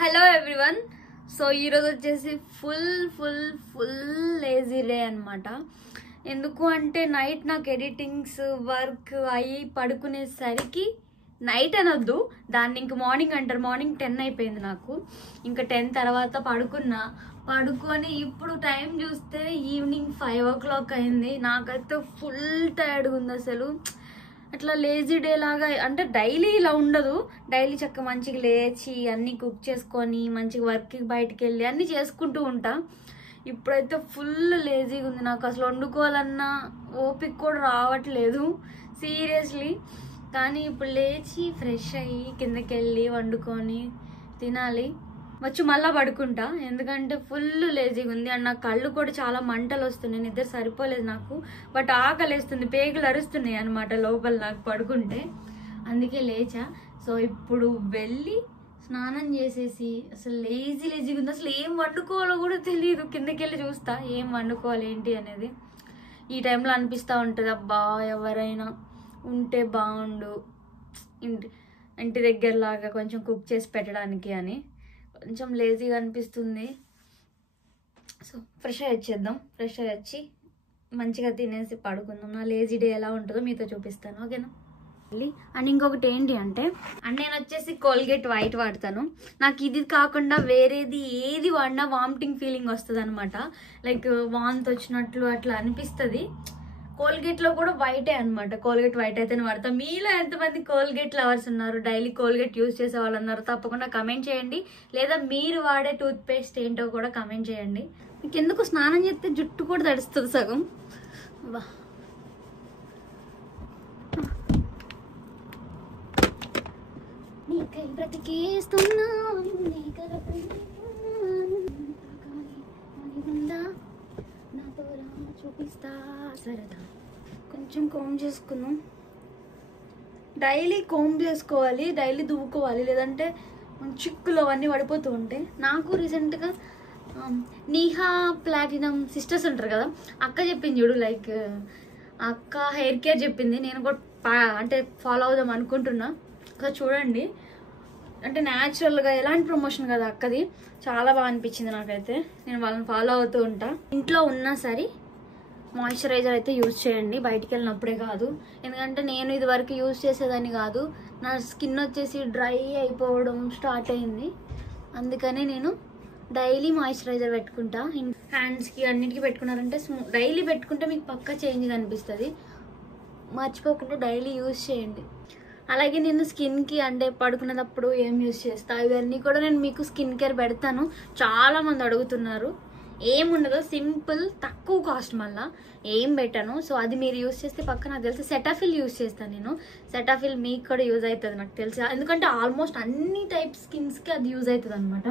Hello everyone. So ఈరోజు వచ్చేసి full lazy day అనమాట. ఎందుకు అంటే నైట్ నాకు ఎడిటింగ్స్ వర్క్ అయ్యి పడుకునేసరికి నైట్ అనొద్దు, దాన్ని ఇంక మార్నింగ్ అంటారు. మార్నింగ్ 10 అయిపోయింది నాకు. ఇంకా 10 తర్వాత పడుకొని ఇప్పుడు టైం చూస్తే ఈవినింగ్ 5 o'clock అయింది. నాకైతే ఫుల్ టైర్డ్గా ఉంది అసలు. అట్లా లేజీ డే లాగా అంటే డైలీ ఇలా ఉండదు. డైలీ చక్కగా మంచిగా లేచి అన్నీ కుక్ చేసుకొని మంచిగా వర్క్కి బయటికి వెళ్ళి అన్నీ చేసుకుంటూ ఉంటా. ఇప్పుడైతే ఫుల్ లేజీగా ఉంది నాకు. అసలు వండుకోవాలన్నా ఓపిక కూడా రావట్లేదు సీరియస్లీ. కానీ ఇప్పుడు లేచి ఫ్రెష్ అయ్యి కిందకి వెళ్ళి వండుకొని తినాలి, వచ్చి మళ్ళీ పడుకుంటా. ఎందుకంటే ఫుల్ లేజీగా ఉంది అండ్ నా కళ్ళు కూడా చాలా మంటలు వస్తున్నాయి. నిద్ర సరిపోలేదు నాకు, బట్ ఆకలేస్తుంది, పేగులు అరుస్తున్నాయి అనమాట లోపల నాకు పడుకుంటే. అందుకే లేచా. సో ఇప్పుడు వెళ్ళి స్నానం చేసేసి అసలు లేజీగా ఉంది. అసలు ఏం వండుకోవాలో కూడా తెలియదు. కిందకి వెళ్ళి చూస్తా ఏం వండుకోవాలి ఏంటి అనేది. ఈ టైంలో అనిపిస్తూ ఉంటుంది, అబ్బా ఎవరైనా ఉంటే బాగుండు ఇంటి దగ్గరలాగా కొంచెం కుక్ చేసి పెట్టడానికి అని. కొంచెం లేజీగా అనిపిస్తుంది. సో ఫ్రెష్ అయ్యి వచ్చేద్దాం. ఫ్రెష్ అయ్యి వచ్చి మంచిగా తినేసి పడుకుందాం. నా లేజీ డే ఎలా ఉంటుందో మీతో చూపిస్తాను, ఓకేనా? అండ్ ఇంకొకటి ఏంటి అంటే నేను వచ్చేసి కోల్గేట్ వైట్ వాడతాను. నాకు ఇది కాకుండా వేరేది ఏది వాడినా వామిటింగ్ ఫీలింగ్ వస్తుంది అనమాట. లైక్ వాంతి వచ్చినట్లు అట్లా అనిపిస్తుంది. కోల్గేట్లో కూడా వైటే అనమాట. కోల్గేట్ వైట్ అయితేనే వాడతాం. మీలో ఎంతమంది కోల్గేట్ లవర్స్ ఉన్నారు, డైలీ కోల్గేట్ యూజ్ చేసే వాళ్ళు ఉన్నారు? తప్పకుండా కమెంట్ చేయండి. లేదా మీరు వాడే టూత్ పేస్ట్ ఏంటో కూడా కమెంట్ చేయండి. మీకు ఎందుకు స్నానం చేస్తే జుట్టు కూడా తడుస్తుంది సగం. వా నీకై బ్రతికేస్తున్నా చూపిస్తా సరదా. కొంచెం కోమ్ చేసుకుందాం. డైలీ కోమ్ చేసుకోవాలి, డైలీ దువ్వుకోవాలి, లేదంటే చిక్కులు అవన్నీ పడిపోతూ ఉంటాయి. నాకు రీసెంట్గా నీహా ప్లాటినం సిస్టర్స్ ఉంటారు కదా, అక్క చెప్పింది చూడు, లైక్ అక్క హెయిర్ కేర్ చెప్పింది. నేను కూడా అంటే ఫాలో అవుదాం అనుకుంటున్నా. ఒకసారి చూడండి. అంటే న్యాచురల్గా ఎలాంటి ప్రమోషన్ కదా అక్కది, చాలా బాగా అనిపించింది నాకైతే. నేను వాళ్ళని ఫాలో అవుతూ ఉంటా. ఇంట్లో ఉన్నా సరే మాయిశ్చరైజర్ అయితే యూజ్ చేయండి, బయటికి వెళ్ళినప్పుడే కాదు. ఎందుకంటే నేను ఇది వరకు యూజ్ చేసేదాన్ని కాదు. నా స్కిన్ వచ్చేసి డ్రై అయిపోవడం స్టార్ట్ అయింది. అందుకనే నేను డైలీ మాయిశ్చరైజర్ పెట్టుకుంటా. హ్యాండ్స్కి అన్నిటికీ పెట్టుకున్నారంటే డైలీ పెట్టుకుంటే మీకు పక్కా చేంజ్ కనిపిస్తుంది. మర్చిపోకుండా డైలీ యూజ్ చేయండి. అలాగే నేను స్కిన్కి అంటే పడుకునేటప్పుడు ఏం యూజ్ చేస్తా ఇవన్నీ కూడా నేను మీకు స్కిన్ కేర్ పెడతాను. చాలామంది అడుగుతున్నారు. ఏముండదు, సింపుల్, తక్కువ కాస్ట్, మళ్ళీ ఏం పెట్టాను. సో అది మీరు యూజ్ చేస్తే పక్క నాకు తెలిసి సెటాఫిల్ యూజ్ చేస్తాను నేను. సెటాఫిల్ మీకు కూడా యూజ్ అవుతుంది నాకు తెలిసి, ఎందుకంటే ఆల్మోస్ట్ అన్ని టైప్ స్కిన్స్కి అది యూజ్ అవుతుంది అనమాట.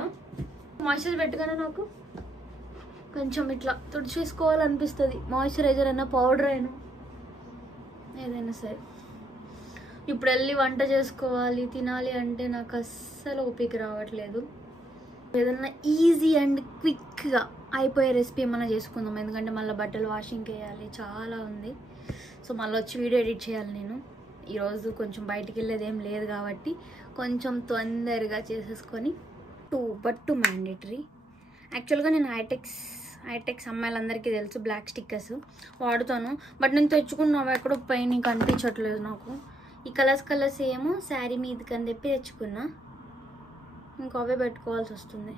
మాయిశ్చరైజర్ పెట్టగానే నాకు కొంచెం ఇట్లా తుడిచేసుకోవాలనిపిస్తుంది. మాయిశ్చరైజర్ అయినా పౌడర్ అయినా ఏదైనా సరే. ఇప్పుడు వెళ్ళి వంట చేసుకోవాలి, తినాలి అంటే నాకు అస్సలు ఓపిక రావట్లేదు. ఏదన్నా ఈజీ అండ్ క్విక్గా అయిపోయే రెసిపీ ఏమైనా చేసుకుందాం. ఎందుకంటే మళ్ళీ బట్టలు వాషింగ్కి వేయాలి, చాలా ఉంది. సో మళ్ళీ వచ్చి వీడియో ఎడిట్ చేయాలి నేను. ఈరోజు కొంచెం బయటికి వెళ్ళేది ఏం లేదు కాబట్టి కొంచెం తొందరగా చేసేసుకొని బట్ టు మ్యాండేటరీ. యాక్చువల్గా నేను ఐటెక్స్ అమ్మాయిలందరికీ తెలుసు, బ్లాక్ స్టిక్కర్స్ వాడుతాను. బట్ నేను తెచ్చుకున్నావు ఎక్కడో పైన కనిపించట్లేదు నాకు. ఈ కలర్స్ ఏమో శారీ మీదకి అని చెప్పి తెచ్చుకున్నా. ఇంకా అవే పెట్టుకోవాల్సి వస్తుంది.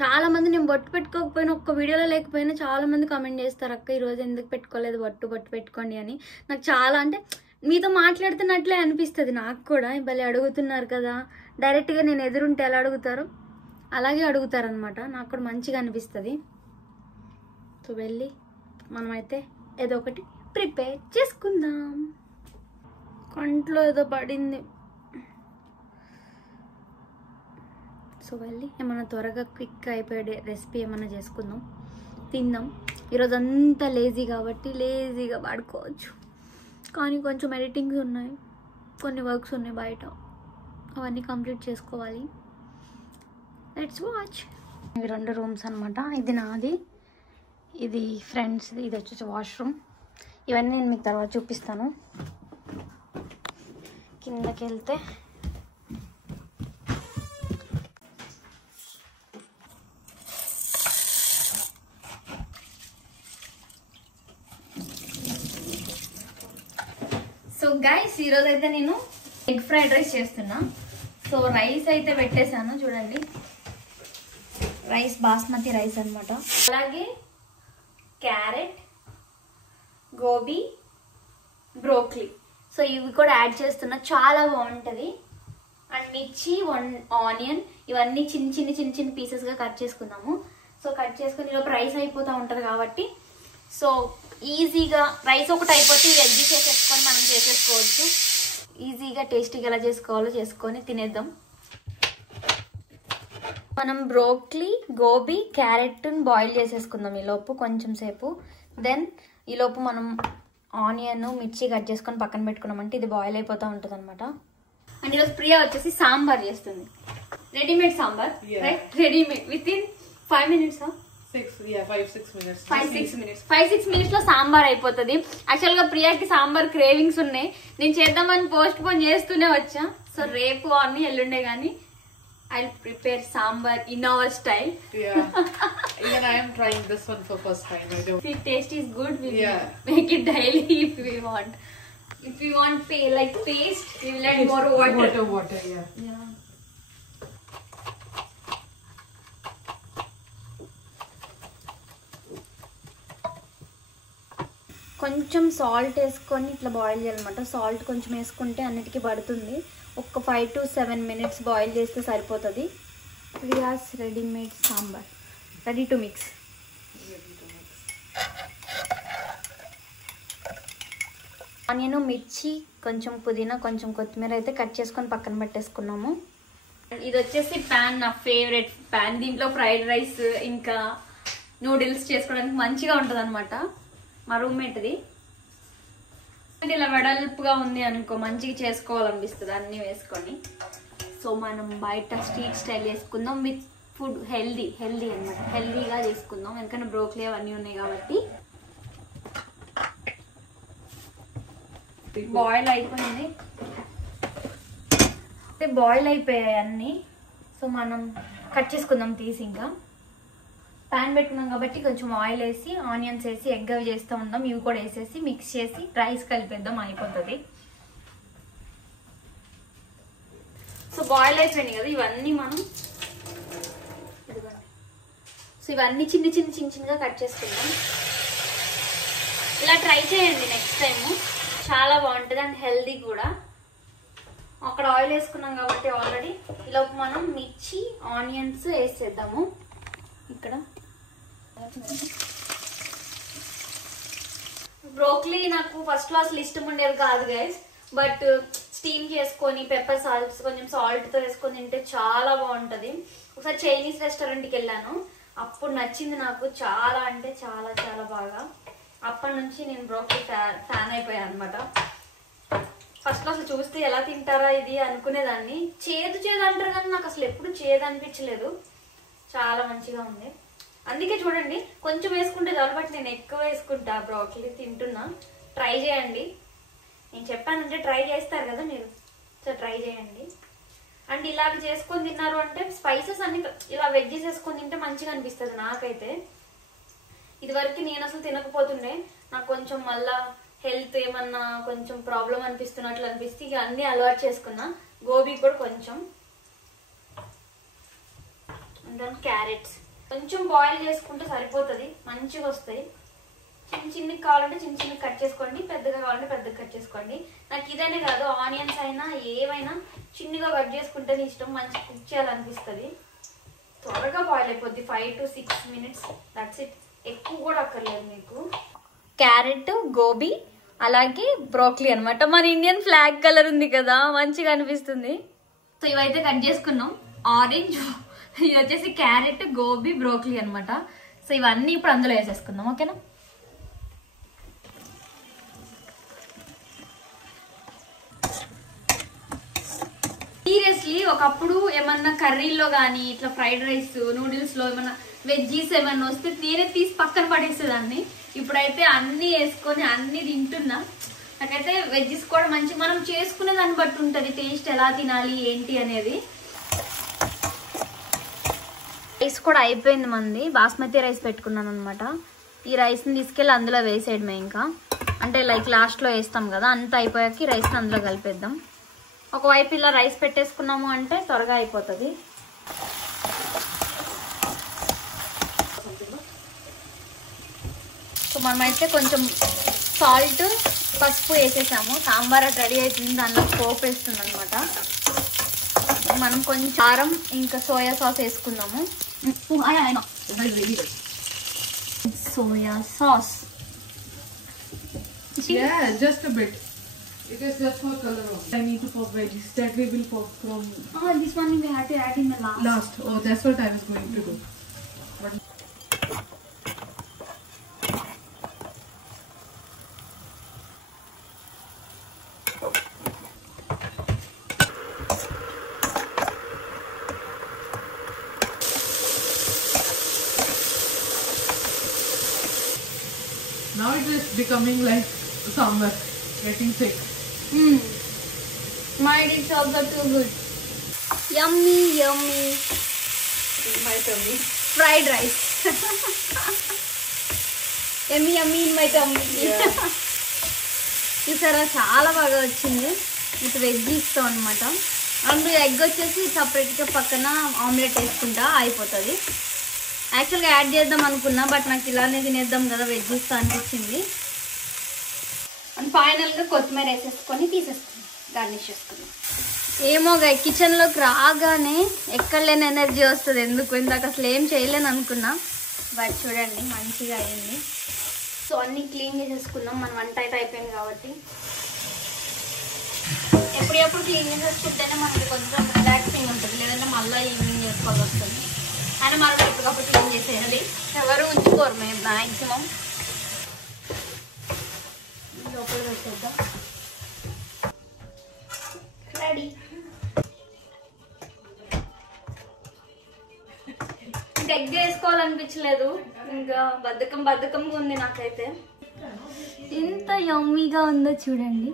చాలామంది నేను బొట్టు పెట్టుకోకపోయినా, ఒక్క వీడియోలో లేకపోయినా చాలామంది కామెంట్ చేస్తారు, అక్క ఈరోజు ఎందుకు పెట్టుకోలేదు, బొట్టు పెట్టుకోండి అని. నాకు చాలా అంటే మీతో మాట్లాడుతున్నట్లే అనిపిస్తుంది నాకు కూడా. భలే అడుగుతున్నారు కదా, డైరెక్ట్గా నేను ఎదురుంటే ఎలా అడుగుతారో అలాగే అడుగుతారనమాట. నాకు కూడా మంచిగా అనిపిస్తుంది. సో వెళ్ళి మనమైతే ఏదో ఒకటి ప్రిపేర్ చేసుకుందాం. కంట్లో ఏదో పడింది. సో వెళ్ళి ఏమన్నా త్వరగా క్విక్గా అయిపోయే రెసిపీ ఏమన్నా చేసుకుందాం, తిందాం. ఈరోజు అంతా లేజీ కాబట్టి లేజీగా పడుకోవచ్చు. కానీ కొంచెం ఎడిటింగ్స్ ఉన్నాయి, కొన్ని వర్క్స్ ఉన్నాయి బయట, అవన్నీ కంప్లీట్ చేసుకోవాలి. Let's watch. ఇవి 2 రూమ్స్ అనమాట. ఇది నాది, ఇది ఫ్రెండ్స్ది, ఇది వచ్చేసి వాష్రూమ్. ఇవన్నీ నేను మీకు తర్వాత చూపిస్తాను. కిందకి వెళ్తే సో గైస్ ఈరోజు అయితే నేను ఎగ్ ఫ్రైడ్ రైస్ చేస్తున్నా. సో రైస్ అయితే పెట్టేశాను చూడండి, రైస్ బాస్మతి రైస్ అనమాట. అలాగే క్యారెట్, గోబీ, బ్రోక్లీ, సో ఇవి కూడా యాడ్ చేస్తున్నా, చాలా బాగుంటుంది. అండ్ మిర్చి, ఆనియన్, ఇవన్నీ చిన్న చిన్న చిన్న చిన్న పీసెస్గా కట్ చేసుకుందాము. సో కట్ చేసుకుని ఈలోపు రైస్ అయిపోతూ ఉంటుంది కాబట్టి సో ఈజీగా రైస్ ఒకటి అయిపోతే ఎగ్ చేసేసుకొని మనం చేసేసుకోవచ్చు. ఈజీగా టేస్టీగా ఎలా చేసుకోవాలో చేసుకొని తినేద్దాం. మనం బ్రోక్లీ, గోబీ, క్యారెట్ని బాయిల్ చేసేసుకుందాం ఈలోపు కొంచెం సేపు. దెన్ ఈలోపు మనం ఆనియన్, మిర్చి కట్ చేసుకొని పక్కన పెట్టుకున్నామంటే ఇది బాయిల్ అయిపోతూ ఉంటుంది అనమాట. అండ్ ఈరోజు ప్రియా వచ్చేసి సాంబార్ చేస్తుంది, readymade sambar, right? Readymade with in 5 minutes. 5-6 minutes లో సాంబార్ అయిపోతుంది. యాక్చువల్ గా ప్రియాకి సాంబార్ క్రేవింగ్స్ ఉన్నాయి, నేను చేద్దామని పోస్ట్ పోన్ చేస్తూనే వచ్చా. సో రేపు అన్ని ఎల్లుండే గానీ I'll prepare sambar in our style. Even I am trying this one for first time. I don't. If the taste is good, we will make it daily if we want. If we want paste, we will add more water. Water, yeah. కొంచెం salt వేసుకొని ఇట్లా boil చేయాలన్నమాట. Salt కొంచెం వేసుకుంటే అన్నిటికీ పడుతుంది. ఒక 5 to 7 minutes boil చేస్తే సరిపోతుంది. Priya's readymade sambar ready to mix. Onion, మిర్చి, కొంచెం పుదీనా, కొంచెం కొత్తిమీర అయితే కట్ చేసుకొని పక్కన పెట్టేసుకున్నాము. ఇది వచ్చేసి ప్యాన్, నా ఫేవరెట్ ప్యాన్. దీంట్లో ఫ్రైడ్ రైస్ ఇంకా నూడిల్స్ చేసుకోవడానికి మంచిగా ఉంటుంది అనమాట. మా రూమ్మేట్ది. ఇలా వెడల్పుగా ఉంది అనుకో, మంచిగా చేసుకోవాలనిపిస్తుంది అన్నీ వేసుకొని. సో మనం బయట స్ట్రీట్ స్టైల్ చేసుకుందాం విత్ ఫుడ్, హెల్దీ అనమాట. హెల్దీగా చేసుకుందాం ఎందుకంటే బ్రోక్లీ అవన్నీ ఉన్నాయి కాబట్టి. బాయిల్ అయిపోయింది, బాయిల్ అయిపోయాయి అన్నీ. సో మనం కట్ చేసుకుందాం తీసి. ఇంకా ప్యాన్ పెట్టుకున్నాం కాబట్టి కొంచెం ఆయిల్ వేసి, ఆనియన్స్ వేసి, ఎగ్ అవి చేస్తూ ఉందాం. ఇవి కూడా వేసేసి మిక్స్ చేసి రైస్ కలిపేద్దాం, అయిపోతుంది. సో బాయిల్ అయిపోయినాయి కదా ఇవన్నీ మనం. సో ఇవన్నీ చిన్న చిన్నగా కట్ చేసుకుందాం. ఇలా ట్రై చేయండి నెక్స్ట్ టైము, చాలా బాగుంటుంది అండ్ హెల్దీ కూడా. అక్కడ ఆయిల్ వేసుకున్నాం కాబట్టి ఆల్రెడీ. ఈలోపు మనం మిర్చి, ఆనియన్స్ వేసేద్దాము. ఇక్కడ బ్రోక్లీ నాకు ఫస్ట్ లో అసలు ఇష్టం ఉండేది కాదు గైస్, బట్ స్టీమ్ చేసుకొని పెప్పర్ సాల్ట్స్ కొంచెం సాల్ట్తో వేసుకొని తింటే చాలా బాగుంటుంది. ఒకసారి చైనీస్ రెస్టారెంట్కి వెళ్ళాను, అప్పుడు నచ్చింది నాకు చాలా, అంటే చాలా చాలా బాగా. అప్పటి నుంచి నేను బ్రోక్లీ ఫ్యాన్ అయిపోయాను అనమాట. ఫస్ట్ లో అసలు చూస్తే ఎలా తింటారా ఇది అనుకునేదాన్ని. చేదు అంటారు కానీ నాకు అసలు ఎప్పుడు చేదు అనిపించలేదు, చాలా మంచిగా ఉంది. అందుకే చూడండి కొంచెం వేసుకుంటే చాలు, బట్ నేను ఎక్కువ వేసుకుంటా బ్రోకలీ తింటున్నా. ట్రై చేయండి, నేను చెప్పానంటే ట్రై చేస్తారు కదా మీరు, సో ట్రై చేయండి. అండ్ ఇలాగ చేసుకొని తిన్నారు అంటే స్పైసెస్ అన్ని ఇలా వెజ్జెస్ వేసుకొని తింటే మంచిగా అనిపిస్తుంది నాకైతే. ఇదివరకు నేను అసలు తినకపోతుండే, నాకు కొంచెం మళ్ళా హెల్త్ ఏమన్నా కొంచెం ప్రాబ్లం అనిపిస్తున్నట్లు అనిపిస్తే ఇక అన్ని అలవాటు చేసుకున్నా. గోబీ కూడా కొంచెం, అండ్ దెన్ క్యారెట్స్ కొంచెం బాయిల్ చేసుకుంటే సరిపోతుంది, మంచిగా వస్తాయి. చిన్నకి కావాలంటే చిన్న కట్ చేసుకోండి, పెద్దగా కావాలంటే పెద్దగా కట్ చేసుకోండి. నాకు ఇదనే కాదు, ఆనియన్స్ అయినా ఏమైనా చిన్నగా కట్ చేసుకుంటేనే ఇష్టం, మంచి కుక్ చేయాలనిపిస్తుంది. త్వరగా బాయిల్ అయిపోద్ది, 5 to 6 minutes, దట్స్ ఇట్. ఎక్కువ కూడా అక్కర్లేదు మీకు. క్యారెట్, గోబీ, అలాగే బ్రోక్లీ అనమాట. మన ఇండియన్ ఫ్లాగ్ కలర్ ఉంది కదా, మంచిగా అనిపిస్తుంది. సో ఇవైతే కట్ చేసుకున్నాం. ఆరెంజ్, ఇది వచ్చేసి క్యారెట్, గోబీ, బ్రోక్లీ అనమాట. సో ఇవన్నీ ఇప్పుడు అందులో వేసేసుకుందాం, ఓకేనా? సీరియస్లీ ఒకప్పుడు ఏమన్నా కర్రీలో కానీ ఇట్లా ఫ్రైడ్ రైస్, నూడిల్స్లో ఏమన్నా వెజ్జీస్ ఏమన్నా వస్తే నేనే తీసి పక్కన పడేసేదాన్ని. ఇప్పుడైతే అన్నీ వేసుకొని అన్నీ తింటున్నా. నాకైతే వెజ్జెస్ కూడా మంచి, మనం చేసుకునే దాన్ని బట్టి ఉంటుంది టేస్ట్, ఎలా తినాలి ఏంటి అనేది. రైస్ కూడా అయిపోయింది మంది, బాస్మతి రైస్ పెట్టుకున్నాను అనమాట. ఈ రైస్ని తీసుకెళ్ళి అందులో వేసేయడమే. ఇంకా అంటే లైక్ లాస్ట్లో వేస్తాం కదా, అంతా అయిపోయాక రైస్ని అందులో కలిపేద్దాం. ఒకవైపు ఇలా రైస్ పెట్టేసుకున్నాము అంటే త్వరగా అయిపోతుంది. సో మనమైతే కొంచెం సాల్ట్ పసుపు వేసేసాము. సాంబార్ అట్ రెడీ అవుతుంది, దానిలో పోపు వేస్తుంది అనమాట. మనం కొంచెం కారం ఇంకా సోయా సాస్ వేసుకున్నాము. Soya sauce just a bit. It is just for color only. I need to pop veggies that we will pop from this one we have to add in the last. Oh, that's what I was going to do. But now it is becoming like sambar, getting thick. My dish also too good. Yummy, yummy. My tummy. Fried rice. Yummy, yummy in my tummy. చూసారా చాలా బాగా వచ్చింది with వెజ్జీస్తో అనమాట. And egg వచ్చేసి సపరేట్గా పక్కన omelette వేసుకుంటా అయిపోతుంది. యాక్చువల్గా యాడ్ చేద్దాం అనుకున్నా, బట్ నాకు ఇలానే తినేద్దాం కదా వెజ్జీస్తో అనిపించింది. అండ్ ఫైనల్గా కొత్తిమీర వేసేసుకొని తీసేసుకున్నాం, గార్నిష్ చేసుకున్నాం. ఏమో కిచెన్లోకి రాగానే ఎక్కడ లేని ఎనర్జీ వస్తుంది. ఎందుకు ఇందాక అసలు ఏం చేయలేను అనుకున్నా, బట్ చూడండి మంచిగా అయింది. సో అన్నీ క్లీన్ చేసేసుకున్నాం, మన వంట అయితే అయిపోయింది కాబట్టి. ఎప్పుడెప్పుడు క్లీన్ చేసేసుకుంటేనే మనకి కొంచెం రిలాక్సింగ్ ఉంటుంది, లేదంటే మళ్ళీ ఈవినింగ్ చేసుకోవాల్సి వస్తుంది. ఆయన మనం ఎప్పటికప్పుడు క్లీన్ చేసేయాలి, ఎవరు ఉంచుకోరు మేము మ్యాక్సిమం. లోపల పెట్టేద్దాం, రెడీ. ఇంకా ఎగ్ వేసుకోవాలనిపించలేదు, ఇంకా బద్ధకంగా ఉంది నాకైతే. ఎంత యమ్మీగా ఉందో చూడండి,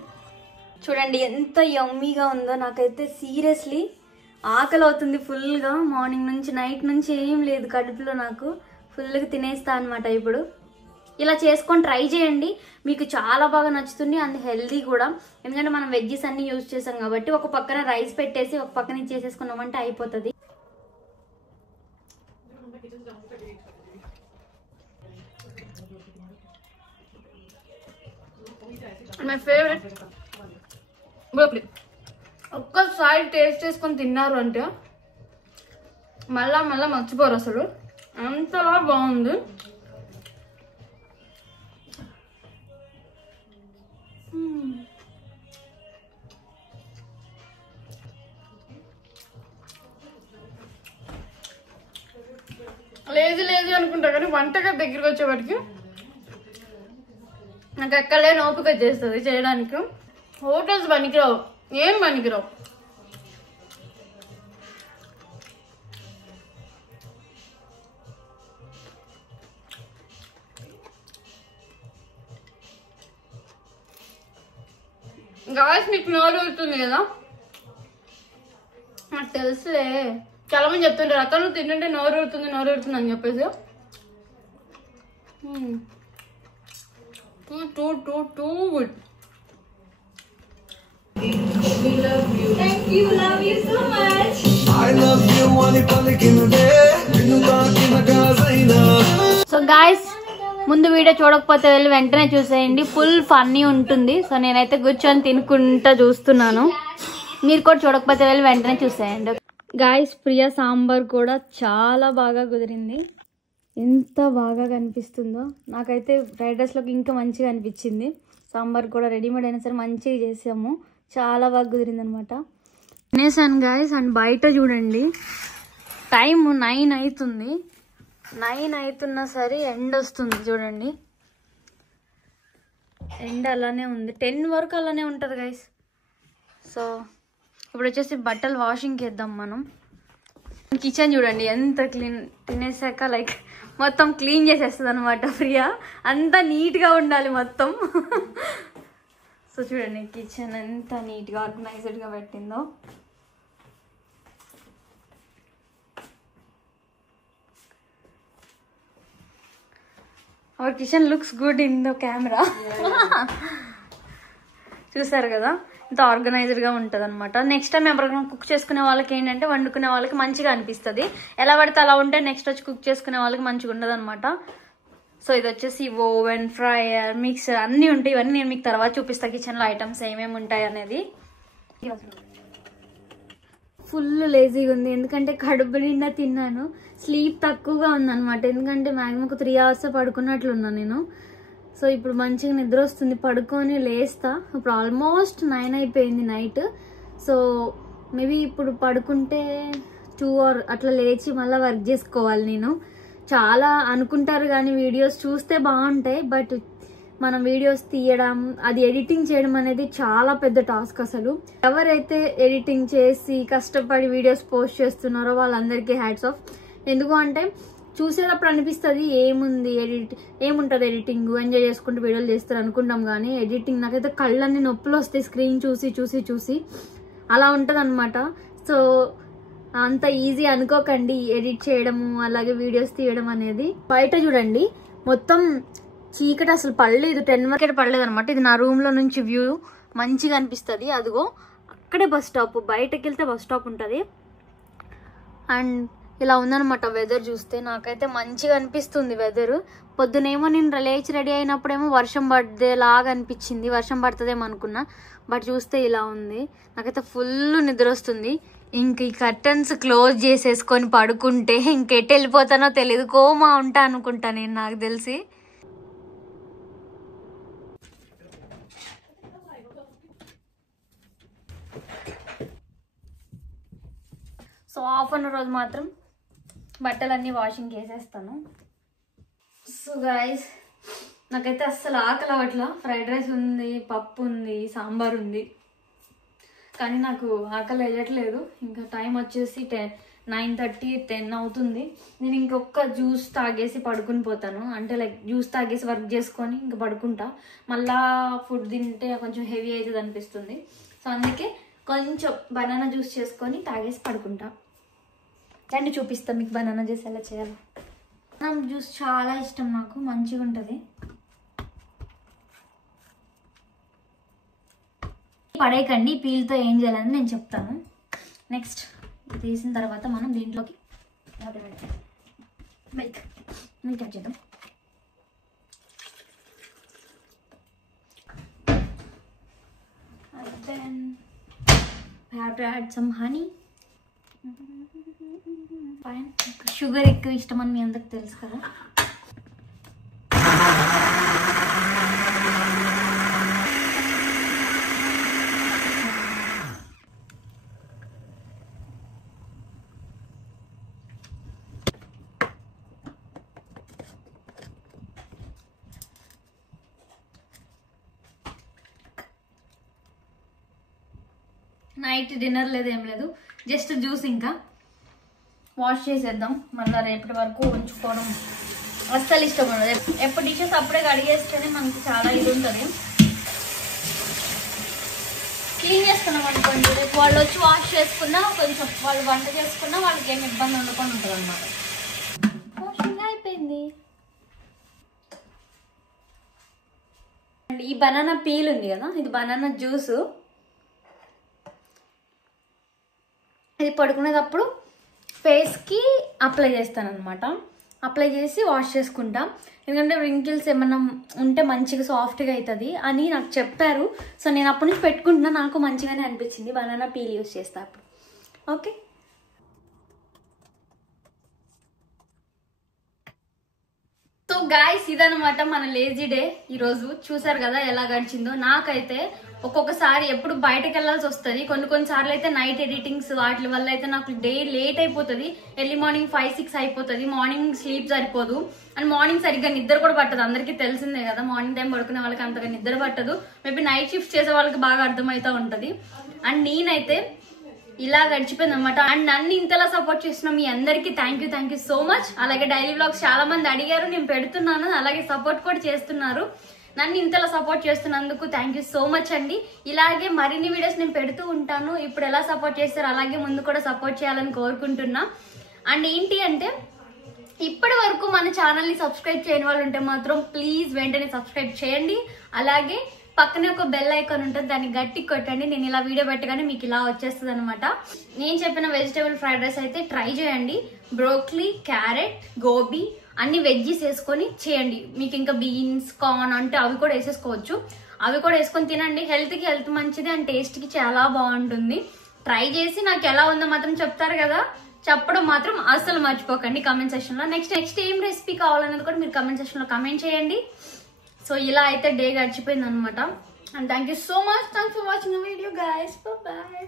చూడండి ఎంత యమ్మీగా ఉందో. నాకైతే సీరియస్లీ ఆకలి అవుతుంది ఫుల్గా. మార్నింగ్ నుంచి నైట్ నుంచి ఏం లేదు కడుపులో, నాకు ఫుల్గా తినేస్తా అనమాట. ఇప్పుడు ఇలా చేసుకొని ట్రై చేయండి, మీకు చాలా బాగా నచ్చుతుంది అండ్ హెల్దీ కూడా. ఎందుకంటే మనం వెజ్జెస్ అన్నీ యూజ్ చేసాం కాబట్టి ఒక పక్కన రైస్ పెట్టేసి ఒక పక్కన ఇది చేసేసుకున్నామంటే అయిపోతుంది. My favourite broccoli. ఒక్కసారి టేస్ట్ చేసుకొని తిన్నారు అంటే మళ్ళా మర్చిపోరు అసలు, అంతలా బాగుంది. లేజీ అనుకుంటా కానీ వంటగా దగ్గరికి వచ్చేవాటికి నాకు ఎక్కడలే ఓపిక చేస్తుంది చేయడానికి. హోటల్స్ పనికిరావు, ఏం పనికిరావు. గాయస్ మీకు నోరు ఊరుతుంది కదా, నాకు తెలుసులే. చాలా మంది చెప్తుంటారు అక్కడ నువ్వు తింటుంటే నోరు ఊరుతుంది అని చెప్పేసి. Too good. Thank you, love you so much. I love you అని పలికినదే నిన్ను తాకిన గాజైనా. సో గాయ్స్, ముందు వీడియో చూడకపోతే వెళ్ళి వెంటనే చూసేయండి, ఫుల్ ఫన్నీ ఉంటుంది. సో నేనైతే కూర్చొని తినుకుంటా చూస్తున్నాను, మీరు కూడా చూడకపోతే వెళ్ళి వెంటనే చూసేయండి. గాయ్స్, ప్రియా సాంబార్ కూడా చాలా బాగా కుదిరింది. ఎంత బాగా కనిపిస్తుందో నాకైతే. ఫ్రైడ్ రైస్లోకి ఇంకా మంచిగా అనిపించింది. సాంబార్ కూడా రెడీమేడ్ అయినా సరే మంచిగా చేసాము, చాలా బాగా కుదిరింది అనమాట. తినేసాను గాయస్. అండ్ బయట చూడండి, టైం 9 అవుతుంది. 9 అవుతున్నా సరే ఎండ వస్తుంది చూడండి. ఎండ అలానే ఉంది, 10 వరకు అలానే ఉంటుంది గైస్. సో ఇప్పుడు వచ్చేసి బట్టలు వాషింగ్కి వేద్దాం మనం. కిచెన్ చూడండి ఎంత క్లీన్, తినేసాక లైక్ మొత్తం క్లీన్ చేసేస్తుంది అనమాట ప్రియా. అంతా నీట్గా ఉండాలి మొత్తం. సో చూడండి కిచెన్ ఎంత నీట్గా ఆర్గనైజ్డ్గా పెట్టిందో. Hour kitchen looks good in the camera. చూసారు కదా, ఇంత ఆర్గనైజ్డ్గా ఉంటుంది అనమాట. నెక్స్ట్ టైం ఎవరైనా కుక్ చేసుకునే వాళ్ళకి ఏంటంటే వండుకునే వాళ్ళకి మంచిగా అనిపిస్తుంది. ఎలా పడితే అలా ఉంటే నెక్స్ట్ వచ్చి కుక్ చేసుకునే వాళ్ళకి మంచిగా ఉండదు అనమాట. సో ఇది వచ్చేసి ఓవెన్, ఫ్రైయర్, మిక్సర్ అన్నీ ఉంటాయి. ఇవన్నీ నేను మీకు తర్వాత చూపిస్తాను కిచెన్లో ఐటమ్స్ ఏమేమి ఉంటాయి అనేది. ఫుల్ లేజీగా ఉంది ఎందుకంటే కడుపు నిండా తిన్నాను. స్లీప్ తక్కువగా ఉందన్నమాట ఎందుకంటే మ్యాక్సిమం ఒక 3 hours పడుకున్నట్లున్నాను నేను. సో ఇప్పుడు మంచిగా నిద్ర వస్తుంది, పడుకొని లేస్తా. ఇప్పుడు ఆల్మోస్ట్ 9 అయిపోయింది నైట్. సో మేబీ ఇప్పుడు పడుకుంటే 2 hours అట్లా లేచి మళ్ళీ వర్క్ చేసుకోవాలి నేను. చాలా అనుకుంటారు కానీ వీడియోస్ చూస్తే బాగుంటాయి, బట్ మనం వీడియోస్ తీయడం అది ఎడిటింగ్ చేయడం అనేది చాలా పెద్ద టాస్క్. అసలు ఎవరైతే ఎడిటింగ్ చేసి కష్టపడి వీడియోస్ పోస్ట్ చేస్తున్నారో వాళ్ళందరికీ హ్యాట్స్ ఆఫ్. ఎందుకు అంటే చూసేటప్పుడు అనిపిస్తుంది ఏముంటుంది ఎడిటింగ్, ఎంజాయ్ చేసుకుంటూ వీడియోలు చేస్తారు అనుకుంటాం కానీ ఎడిటింగ్ నాకైతే కళ్ళన్నీ నొప్పులు వస్తాయి స్క్రీన్ చూసి చూసి చూసి అలా ఉంటుంది అనమాట. సో అంత ఈజీ అనుకోకండి ఎడిట్ చేయడము అలాగే వీడియోస్ తీయడం అనేది. బయట చూడండి మొత్తం చీకటి, అసలు పడలేదు, 10 వరకు పడలేదు అనమాట. ఇది నా రూమ్ లో నుంచి వ్యూ మంచిగా అనిపిస్తుంది. అదిగో అక్కడే బస్ స్టాప్, బయటకు వెళ్తే బస్ స్టాప్ ఉంటుంది. అండ్ ఇలా ఉందనమాట వెదర్. చూస్తే నాకైతే మంచిగా అనిపిస్తుంది వెదర్. పొద్దునేమో నేను లేచి రెడీ అయినప్పుడేమో వర్షం పడ్డేలాగా అనిపించింది, వర్షం పడుతుందేమో అనుకున్నా. బట్ చూస్తే ఇలా ఉంది, నాకైతే ఫుల్ నిద్ర వస్తుంది. ఇంక ఈ కర్టన్స్ క్లోజ్ చేసేసుకొని పడుకుంటే ఇంకెటు వెళ్ళిపోతానో తెలియదు, కోమా ఉంటా అనుకుంటా నేను, నాకు తెలిసి. సో హాఫ్ అన్ రోజు మాత్రం బట్టలన్నీ వాషింగ్ చేసేస్తాను. సో గైస్ నాకైతే అస్సలు ఆకలి అవ్వట్లా. ఫ్రైడ్ రైస్ ఉంది, పప్పు ఉంది, సాంబార్ ఉంది, కానీ నాకు ఆకలి వేయట్లేదు. ఇంకా టైం వచ్చేసి 9:30, 10 అవుతుంది. నేను ఇంకొక జ్యూస్ తాగేసి పడుకుని పోతాను. అంటే లైక్ జ్యూస్ తాగేసి వర్క్ చేసుకొని ఇంకా పడుకుంటా. మళ్ళా ఫుడ్ తింటే కొంచెం హెవీ అవుతుంది అనిపిస్తుంది. సో అందుకే కొంచెం బనానా జ్యూస్ చేసుకొని తాగేసి పడుకుంటా. రండి చూపిస్తాను మీకు బనానా జ్యూస్ ఎలా చేయాలో. బనానా జ్యూస్ చాలా ఇష్టం నాకు, మంచిగా ఉంటుంది. పడేయకండి, పీల్తో ఏం చేయాలని నేను చెప్తాను. నెక్స్ట్ తీసిన తర్వాత మనం దీంట్లోకి మిల్క్ యాడ్ చేద్దాం. Then I have to add some honey. Fine. Sugar ఎక్కువ ఇష్టం అని మీ అందరికి తెలుసు కదా. నైట్ డిన్నర్ లేదు, ఏం లేదు, జస్ట్ జ్యూస్. ఇంకా వాష్ చేసేద్దాం, మళ్ళీ రేపటి వరకు ఉంచుకోవడం అస్సలు ఇష్టం ఉండదు. ఎప్పుడు డిషెస్ అప్పుడే కడిగేస్తేనే మనకి చాలా ఇది ఉంటుంది. క్లీన్ చేసుకున్నాం అనుకోండి, రేపు వాళ్ళు వచ్చి వాష్ చేసుకున్నా కొంచెం వాళ్ళు వంట చేసుకున్నా వాళ్ళకి ఏమి ఇబ్బంది ఉండకుండా ఉంటుంది అనమాట. వాషింగ్ అయిపోయింది. అండ్ ఈ బనానా పీల్ ఉంది కదా, ఇది బనానా జ్యూసు. ఇది పడుకునేటప్పుడు ఫేస్కి అప్లై చేస్తాను అనమాట. అప్లై చేసి వాష్ చేసుకుంటా, ఎందుకంటే రింకిల్స్ ఏమన్నా ఉంటే మంచిగా సాఫ్ట్గా అవుతుంది అని నాకు చెప్పారు. సో నేను అప్పటి నుంచి పెట్టుకుంటున్నా, నాకు మంచిగానే అనిపించింది. బనానా పీల్ యూస్ చేస్తా అప్పుడు. ఓకే, సో గాయస్ ఇదనమాట మన లేజీ డే ఈరోజు. చూసారు కదా ఎలా గడిచిందో. నాకైతే ఒక్కొక్కసారి ఎప్పుడు బయటకు వెళ్ళాల్సి వస్తుంది, కొన్నిసార్లు అయితే నైట్ ఎడిటింగ్స్ వాటి వల్ల అయితే నాకు డే లేట్ అయిపోతుంది. ఎర్లీ మార్నింగ్ 5-6 అయిపోతుంది. మార్నింగ్ స్లీప్ సరిపోదు, అండ్ మార్నింగ్ సరిగ్గా నిద్ర కూడా పట్టదు. అందరికీ తెలిసిందే కదా, మార్నింగ్ టైం పడుకునే వాళ్ళకి అంతగా నిద్ర పట్టదు. మేబీ నైట్ షిఫ్ట్ చేసే వాళ్ళకి బాగా అర్థమవుతూ ఉంటుంది. అండ్ నేనైతే ఇలా గడిచిపోయింది అనమాట. అండ్ నన్ను ఇంతలా సపోర్ట్ చేస్తున్న మీ అందరికీ థ్యాంక్ యూ సో మచ్. అలాగే డైలీ వ్లాగ్స్ చాలా మంది అడిగారు, నేను పెడుతున్నాను, అలాగే సపోర్ట్ కూడా చేస్తున్నారు. నన్ను ఇంతలా సపోర్ట్ చేస్తున్నందుకు థ్యాంక్ యూ సో మచ్ అండి. ఇలాగే మరిన్ని వీడియోస్ నేను పెడుతూ ఉంటాను. ఇప్పుడు ఎలా సపోర్ట్ చేస్తారో అలాగే ముందు కూడా సపోర్ట్ చేయాలని కోరుకుంటున్నా. అండ్ ఏంటి అంటే ఇప్పటి వరకు మన ఛానల్ ని సబ్స్క్రైబ్ చేయని వాళ్ళు ఉంటే మాత్రం ప్లీజ్ వెంటనే సబ్స్క్రైబ్ చేయండి. అలాగే పక్కనే ఒక బెల్ ఐకాన్ ఉంటుంది, దాన్ని గట్టి కొట్టండి. నేను ఇలా వీడియో పెట్టగానే మీకు ఇలా వచ్చేస్తుంది అనమాట. నేను చెప్పిన వెజిటేబుల్ ఫ్రైడ్ రైస్ అయితే ట్రై చేయండి. బ్రోక్లీ, క్యారెట్, గోబీ అన్ని వెజ్జీస్ వేసుకొని చేయండి. మీకు ఇంకా బీన్స్, కార్న్ అంటే అవి కూడా వేసేసుకోవచ్చు. అవి కూడా వేసుకొని తినండి. హెల్త్ మంచిది అండ్ టేస్ట్ కి చాలా బాగుంటుంది. ట్రై చేసి నాకు ఎలా ఉందో మాత్రం చెప్తారు కదా, చెప్పడం మాత్రం అస్సలు మర్చిపోకండి కామెంట్ సెక్షన్ లో. నెక్స్ట్ ఏం రెసిపీ కావాలనేది కూడా మీరు కామెంట్ సెక్షన్ లో కామెంట్ చేయండి. సో ఇలా అయితే డే గడిచిపోయింది అనమాట. And thank you so much. Thanks for watching the video guys. By.